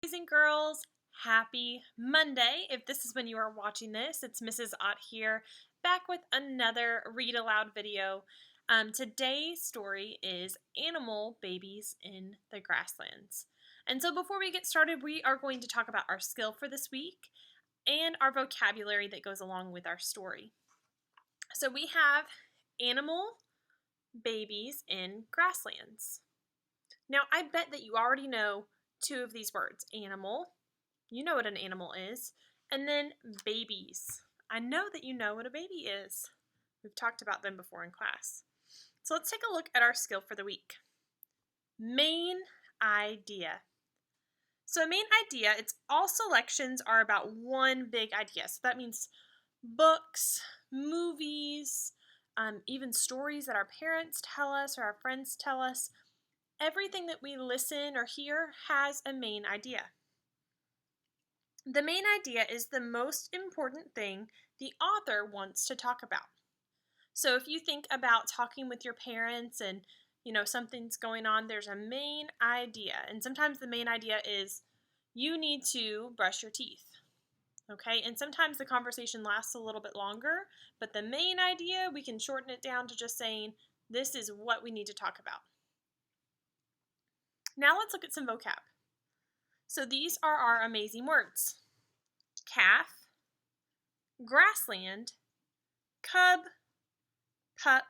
Boys and girls, happy Monday. If this is when you are watching this, it's Mrs. Ott here, back with another read aloud video. Today's story is Animal Babies in the Grasslands. And so before we get started, we are going to talk about our skill for this week and our vocabulary that goes along with our story. So we have Animal Babies in Grasslands. Now, I bet that you already know two of these words. Animal, you know what an animal is, and then babies. I know that you know what a baby is. We've talked about them before in class. So let's take a look at our skill for the week. Main idea. So a main idea, it's all selections are about one big idea. So that means books, movies, even stories that our parents tell us or our friends tell us. Everything that we listen or hear has a main idea. The main idea is the most important thing the author wants to talk about. So if you think about talking with your parents and something's going on, there's a main idea. And sometimes the main idea is you need to brush your teeth. Okay? And sometimes the conversation lasts a little bit longer, but the main idea, we can shorten it down to just saying, this is what we need to talk about. Now let's look at some vocab. So these are our amazing words. Calf, grassland, cub, pup,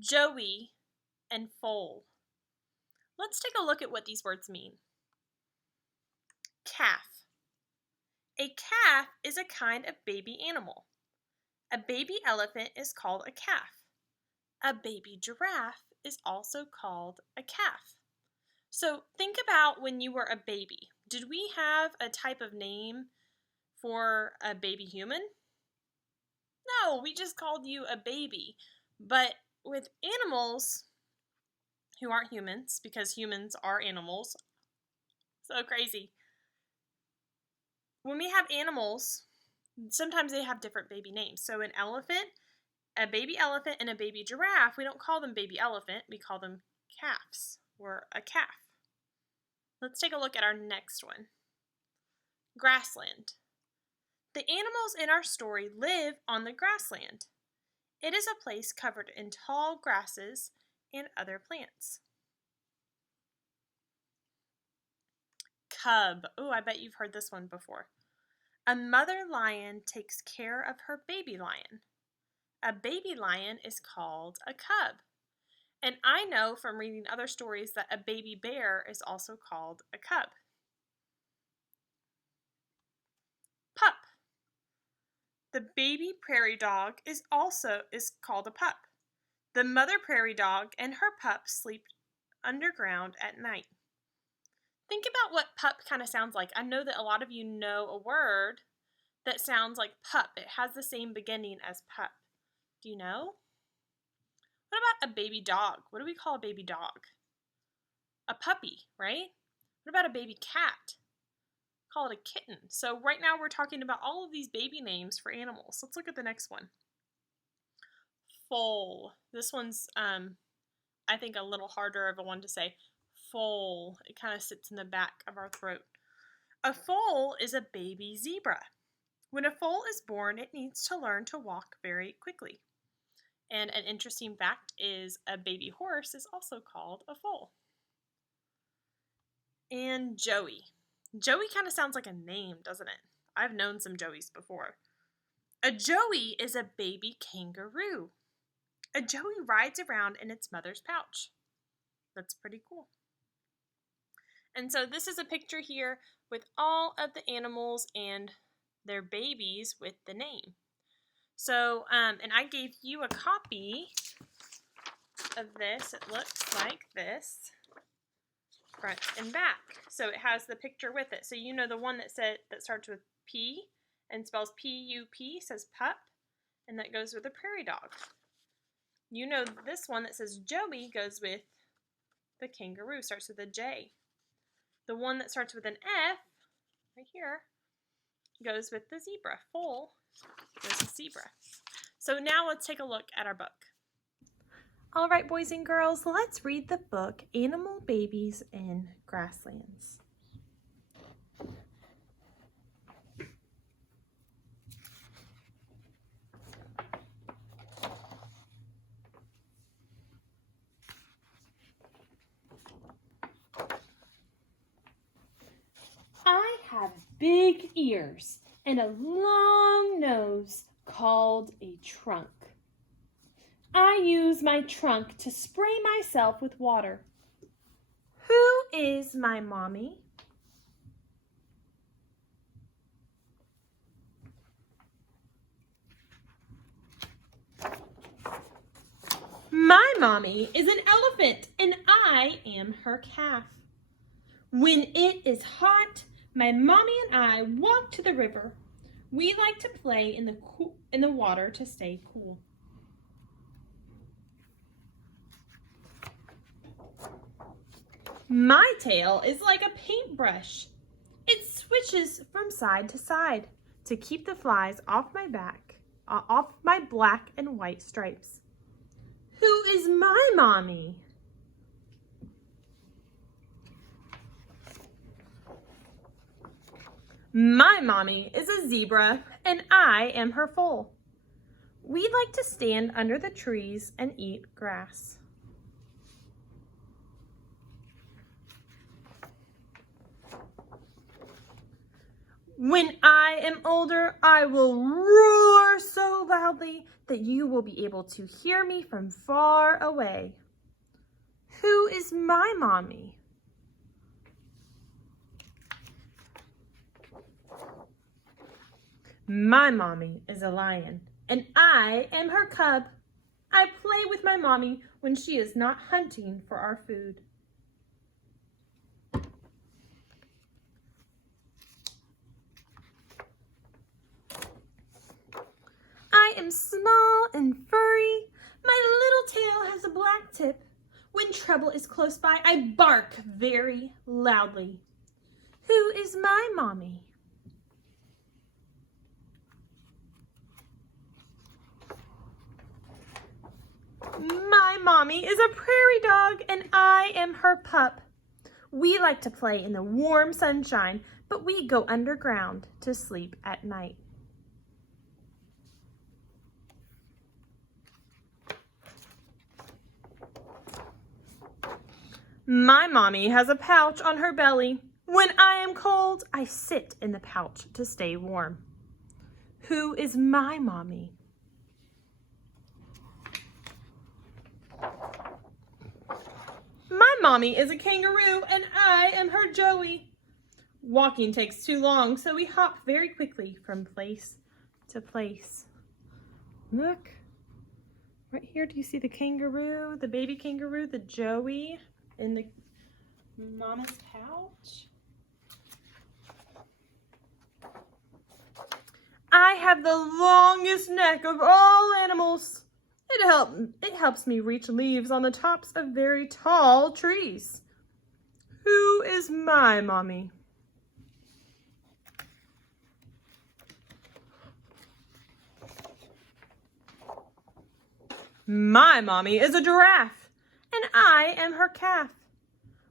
joey, and foal. Let's take a look at what these words mean. Calf. A calf is a kind of baby animal. A baby elephant is called a calf. A baby giraffe is also called a calf. So think about when you were a baby. Did we have a type of name for a baby human? No, we just called you a baby. But with animals who aren't humans, because humans are animals, so crazy. When we have animals, sometimes they have different baby names. So an elephant, a baby elephant, and a baby giraffe, we don't call them baby elephant, we call them calves or a calf. Let's take a look at our next one. Grassland. The animals in our story live on the grassland. It is a place covered in tall grasses and other plants. Cub. Oh, I bet you've heard this one before. A mother lion takes care of her baby lion. A baby lion is called a cub. And I know from reading other stories that a baby bear is also called a cub. Pup. The baby prairie dog is called a pup. The mother prairie dog and her pup sleep underground at night. Think about what pup kind of sounds like. I know that a lot of you know a word that sounds like pup. It has the same beginning as pup. Do you know? What about a baby dog? What do we call a baby dog? A puppy, right? What about a baby cat? Call it a kitten. So right now we're talking about all of these baby names for animals. Let's look at the next one. Foal. This one's, I think, a little harder of a one to say. Foal. It kind of sits in the back of our throat. A foal is a baby zebra. When a foal is born, it needs to learn to walk very quickly. And an interesting fact is a baby horse is also called a foal. And Joey. Joey kind of sounds like a name, doesn't it? I've known some Joeys before. A Joey is a baby kangaroo. A Joey rides around in its mother's pouch. That's pretty cool. And so this is a picture here with all of the animals and their babies with the name. So, and I gave you a copy of this. It looks like this, front and back. So it has the picture with it. So you know the one that starts with P and spells P-U-P says pup, and that goes with a prairie dog. You know this one that says Joey goes with the kangaroo, starts with a J. The one that starts with an F, right here, goes with the zebra. Foal goes with zebra. So now let's take a look at our book. All right, boys and girls, let's read the book Animal Babies in Grasslands. have big ears and a long nose called a trunk. I use my trunk to spray myself with water. Who is my mommy? My mommy is an elephant and I am her calf. When it is hot, my mommy and I walk to the river. We like to play in the water to stay cool. My tail is like a paintbrush. It switches from side to side to keep the flies off my back, off my black and white stripes. Who is my mommy? My mommy is a zebra and I am her foal. We like to stand under the trees and eat grass. When I am older, I will roar so loudly that you will be able to hear me from far away. Who is my mommy? My mommy is a lion, and I am her cub. I play with my mommy when she is not hunting for our food. I am small and furry. My little tail has a black tip. When trouble is close by, I bark very loudly. Who is my mommy? My mommy is a prairie dog and I am her pup. We like to play in the warm sunshine, but we go underground to sleep at night. My mommy has a pouch on her belly. When I am cold, I sit in the pouch to stay warm. Who is my mommy? My mommy is a kangaroo and I am her Joey. Walking takes too long, so we hop very quickly from place to place. Look, right here, do you see the kangaroo, the baby kangaroo, the Joey in the mama's pouch? I have the longest neck of all animals. It helps me reach leaves on the tops of very tall trees. Who is my mommy? My mommy is a giraffe, and I am her calf.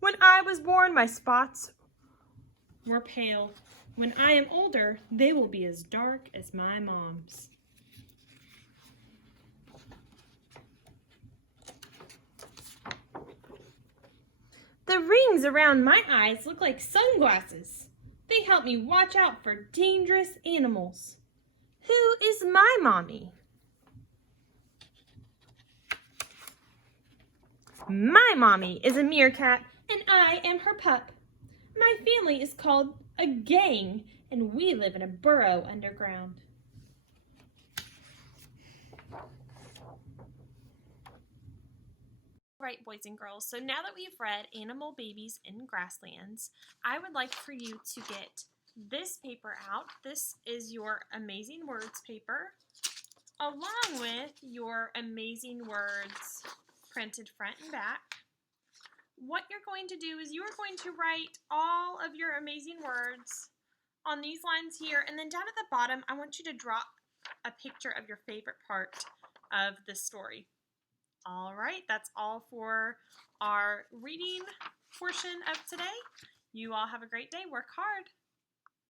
When I was born, my spots were pale. When I am older, they will be as dark as my mom's. The rings around my eyes look like sunglasses. They help me watch out for dangerous animals. Who is my mommy? My mommy is a meerkat and I am her pup. My family is called a gang and we live in a burrow underground. Right, boys and girls, so now that we've read Animal Babies in Grasslands, I would like for you to get this paper out. This is your Amazing Words paper, along with your Amazing Words printed front and back. What you're going to do is you are going to write all of your amazing words on these lines here, and then down at the bottom, I want you to draw a picture of your favorite part of the story. All right, that's all for our reading portion of today. You all have a great day. Work hard.